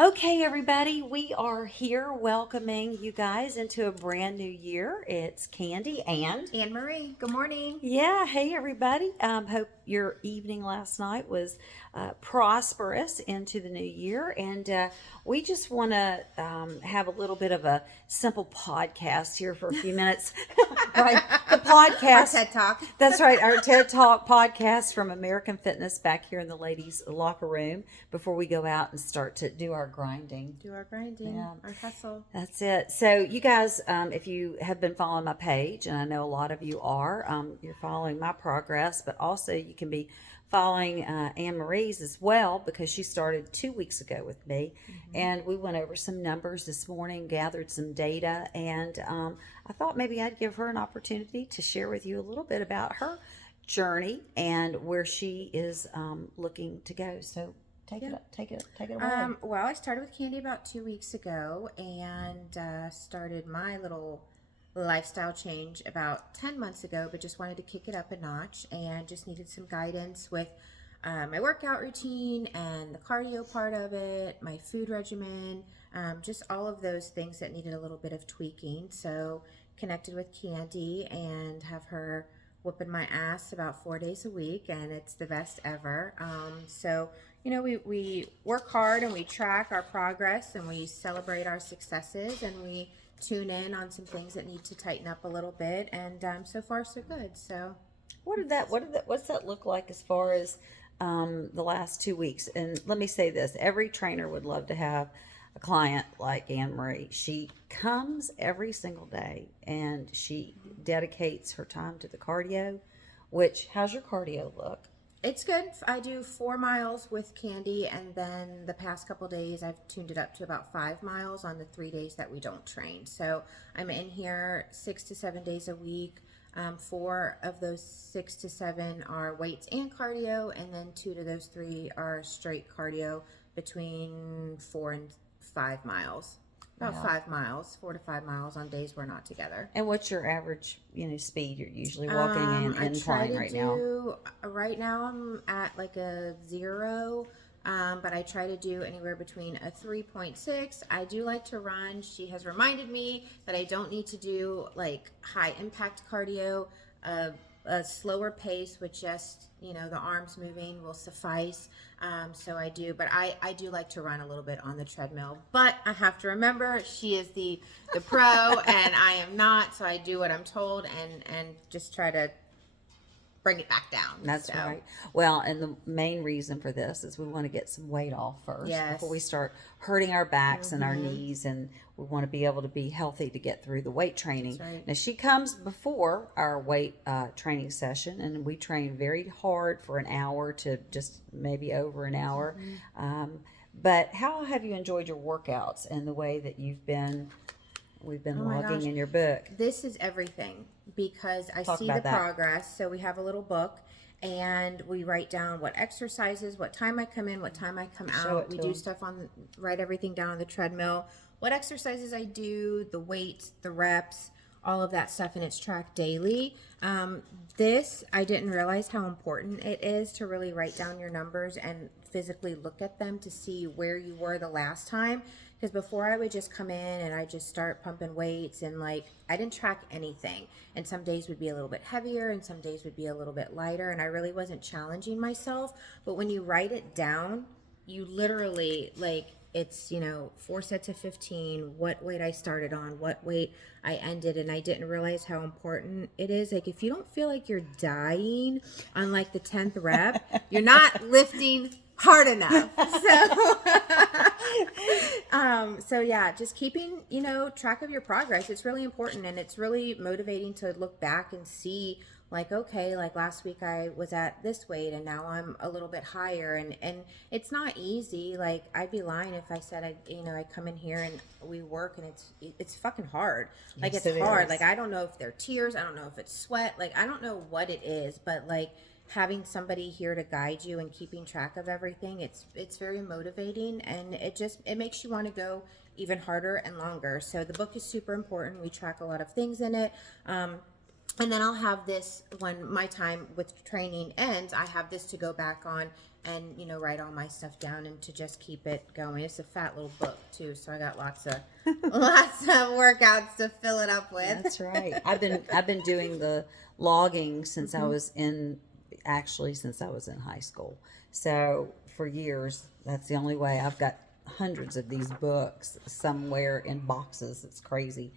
Okay, everybody, we are here welcoming you guys into a brand new year. It's Candy and AnnMarie, good morning. yeah, hey everybody. Hope your evening last night was prosperous into the new year, and we just want to have a little bit of a simple podcast here for a few minutes. Right, the Our podcast. TED Talk. That's right, our TED Talk podcast from American Fitness back here in the ladies' locker room before we go out and start to do our grinding. Do our grinding, Yeah. our hustle. That's it. So, you guys, if you have been following my page, and I know a lot of you are, you're following my progress, but also you can be following Anne Marie's as well because she started 2 weeks ago with me. And we went over some numbers this morning, gathered some data, and I thought maybe I'd give her an opportunity to share with you a little bit about her journey and where she is looking to go. So, take it away. Well, I started with Candy about 2 weeks ago and started my little lifestyle change about 10 months ago, but just wanted to kick it up a notch and just needed some guidance with my workout routine and the cardio part of it, my food regimen, just all of those things that needed a little bit of tweaking. So connected with Candy and have her whooping my ass about 4 days a week, and it's the best ever. We work hard and we track our progress and we celebrate our successes and we tune in on some things that need to tighten up a little bit. And so far, so good. So, What's that look like as far as the last 2 weeks? And let me say this: every trainer would love to have a client like Anne Marie. She comes every single day and she dedicates her time to the cardio. Which, how's your cardio look? it's good. I do 4 miles with Candy, and then the past couple days I've tuned it up to about 5 miles on the 3 days that we don't train. So I'm in here 6 to 7 days a week. Four of those 6 to 7 are weights and cardio, and then 2 to those 3 are straight cardio between 4 and 5 miles. About Yeah. 5 miles, 4 to 5 miles on days we're not together. And what's your average, speed you're usually walking in I try incline to right now? do right now. I'm at like a 0, but I try to do anywhere between a 3.6. I do like to run. She has reminded me that I don't need to do like high impact cardio. A slower pace with just the arms moving will suffice. So I do, but I do like to run a little bit on the treadmill. But I have to remember she is the pro and I am not. So I do what I'm told and just try to bring it back down. That's So, right. Well, and the main reason for this is we want to get some weight off first Yes. before we start hurting our backs and our knees, and we want to be able to be healthy to get through the weight training. That's right. Now, she comes before our weight training session, and we train very hard for an hour to just maybe over an hour. But how have you enjoyed your workouts and the way that we've been Oh my logging gosh. in your book? This is everything because I Talk see about the that. progress. So we have a little book and we write down what exercises, what time I come in, what time I come Show out. it We to do 'em. stuff write everything down on the treadmill, what exercises I do, the weights, the reps, all of that stuff, and it's tracked daily. This, I didn't realize how important it is to really write down your numbers and physically look at them to see where you were the last time. Because before I would just come in and I just start pumping weights and like I didn't track anything. And some days would be a little bit heavier and some days would be a little bit lighter. And I really wasn't challenging myself. But when you write it down, you literally like it's 4 sets of 15, what weight I started on, what weight I ended, and I didn't realize how important it is. Like if you don't feel like you're dying on like the 10th rep, you're not lifting hard enough. So yeah, just keeping track of your progress. It's really important, and it's really motivating to look back and see like, okay, like last week I was at this weight and now I'm a little bit higher, and it's not easy. Like I'd be lying if I said I come in here and we work and it's fucking hard. Like Yes, it's it hard. is. Like I don't know if they're tears, I don't know if it's sweat, like I don't know what it is, but like having somebody here to guide you and keeping track of everything, it's very motivating, and it makes you want to go even harder and longer. So the book is super important. We track a lot of things in it. And then I'll have this when my time with training ends. I have this to go back on and write all my stuff down and to just keep it going. It's a fat little book too, so I got lots of workouts to fill it up with. That's right. I've been doing the logging since I was since I was in high school. So for years, that's the only way. I've got hundreds of these books somewhere in boxes. It's crazy.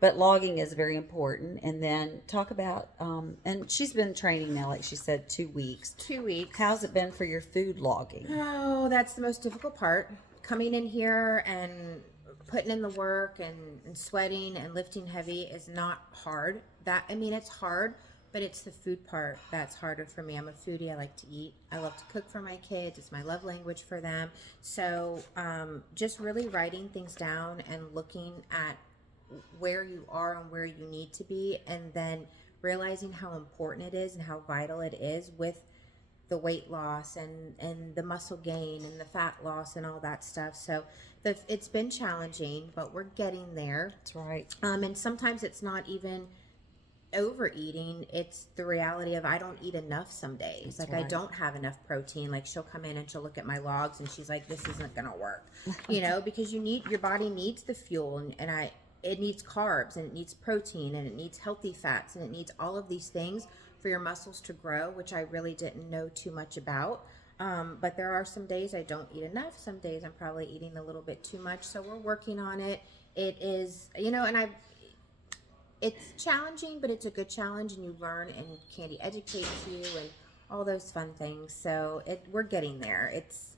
But logging is very important. And then talk about, and she's been training now, like she said, 2 weeks. 2 weeks. How's it been for your food logging? Oh, that's the most difficult part. Coming in here and putting in the work and sweating and lifting heavy is not hard. It's hard, but it's the food part that's harder for me. I'm a foodie. I like to eat. I love to cook for my kids. It's my love language for them. So just really writing things down and looking at where you are and where you need to be, and then realizing how important it is and how vital it is with the weight loss and the muscle gain and the fat loss and all that stuff. So it's been challenging, but we're getting there. That's right. And sometimes it's not even overeating, it's the reality of I don't eat enough some days. That's I right. don't have enough protein. Like she'll come in and she'll look at my logs and she's like, this isn't gonna work. Because your body needs the fuel, and it needs carbs, and it needs protein, and it needs healthy fats, and it needs all of these things for your muscles to grow, which I really didn't know too much about. But there are some days I don't eat enough. Some days I'm probably eating a little bit too much. So we're working on it. It is, it's challenging, but it's a good challenge, and you learn, and Candi educates you and all those fun things. So we're getting there.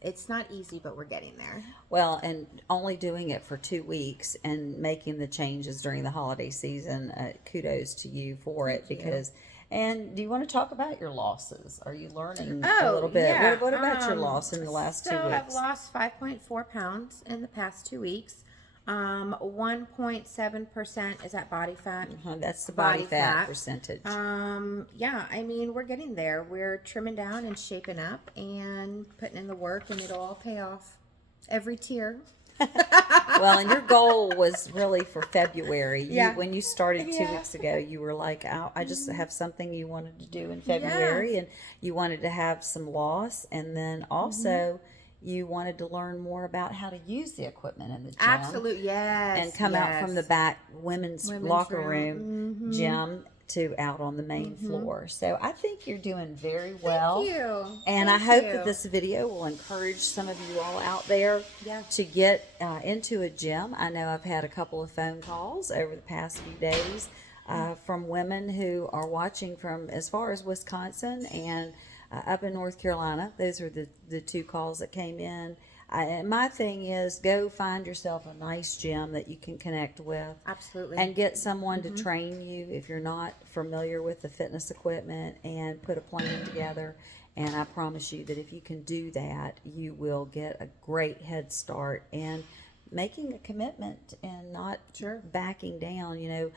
It's not easy, but we're getting there. Well, and only doing it for 2 weeks and making the changes during the holiday season, kudos to you for it. Because, and do you want to talk about your losses? Are you learning a little bit? Yeah. What about your loss in the last 2 weeks? So I've lost 5.4 pounds in the past 2 weeks. 1.7% is that body fat. That's the body fat percentage. We're getting there. We're trimming down and shaping up and putting in the work, and it'll all pay off. Every tear. Well, and your goal was really for February. When you started 2 Yeah. weeks ago, you were like, I just have something you wanted to do in February, and you wanted to have some loss, and then also you wanted to learn more about how to use the equipment in the gym. Absolutely, yes. And come out from the back women's locker room gym to out on the main floor. So I think you're doing very well. Thank you. And I hope that this video will encourage some of you all out there to get into a gym. I know I've had a couple of phone calls over the past few days from women who are watching from as far as Wisconsin and up in North Carolina. Those are the 2 calls that came in. And my thing is, go find yourself a nice gym that you can connect with. Absolutely. And get someone to train you if you're not familiar with the fitness equipment, and put a plan together. And I promise you that if you can do that, you will get a great head start and making a commitment and not backing down.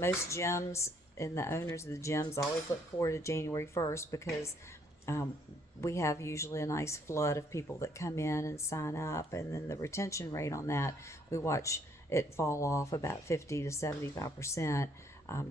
Most gyms and the owners of the gyms always look forward to January 1st because we have usually a nice flood of people that come in and sign up, and then the retention rate on that, we watch it fall off about 50 to 75%,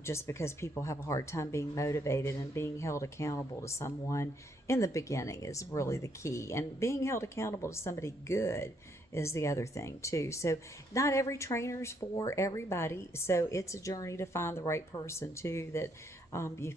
just because people have a hard time being motivated, and being held accountable to someone in the beginning is really the key, and being held accountable to somebody good is the other thing too. So not every trainer is for everybody, so it's a journey to find the right person too that you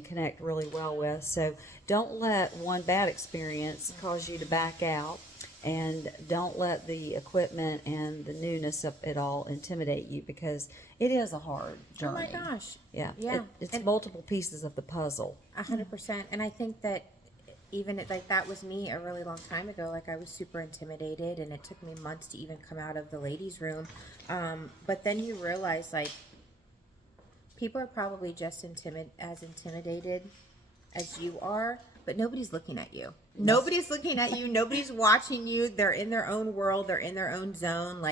connect really well with. So don't let one bad experience cause you to back out, and don't let the equipment and the newness of it all intimidate you, because it is a hard journey. Oh my gosh. Yeah. Yeah. It's multiple pieces of the puzzle. 100%. And I think that even that was me a really long time ago. Like, I was super intimidated, and it took me months to even come out of the ladies' room. But then you realize, people are probably just as intimidated as you are, but nobody's looking at you. Nobody's looking at you. Nobody's watching you. They're in their own world. They're in their own zone.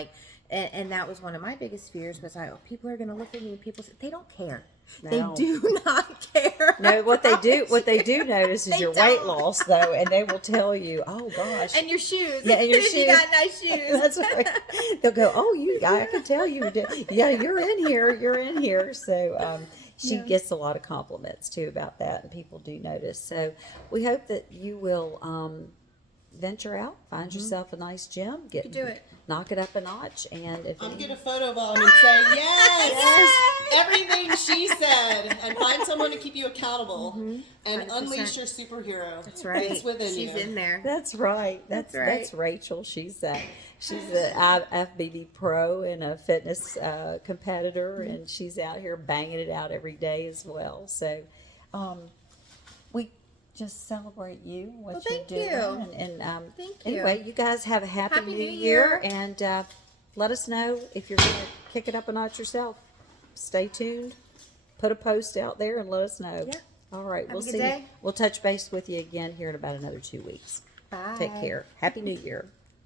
And that was one of my biggest fears, was people are going to look at me, and people say, they don't care. No. They do not care. No, what they do notice is your weight loss, though, and they will tell you, "Oh gosh," and your shoes. Yeah, and your shoes. You got nice shoes. That's right. They'll go, "Oh, I can tell you. Yeah, you're in here. You're in here." So she Yeah. gets a lot of compliments too about that, and people do notice. So we hope that you will venture out, find yourself a nice gym, can do it. knock it up a notch, and if I'm any- get a photo of them and say yes, everything she said, and find someone to keep you accountable and 100%. unleash your superhero. That's right. It's within She's you. in there. That's right. That's right. That's Rachel. She's a FBB pro and a fitness competitor, and she's out here banging it out every day as well. So, we just celebrate you, what Well, you're thank doing, you. and Thank you. anyway, you guys have a happy, Happy New New Year, Year. and let us know if you're going to kick it up a notch yourself. Stay tuned. Put a post out there and let us know. Yeah. All right, Have we'll a good see. day. We'll touch base with you again here in about another 2 weeks. Bye. Take care. Happy New Year.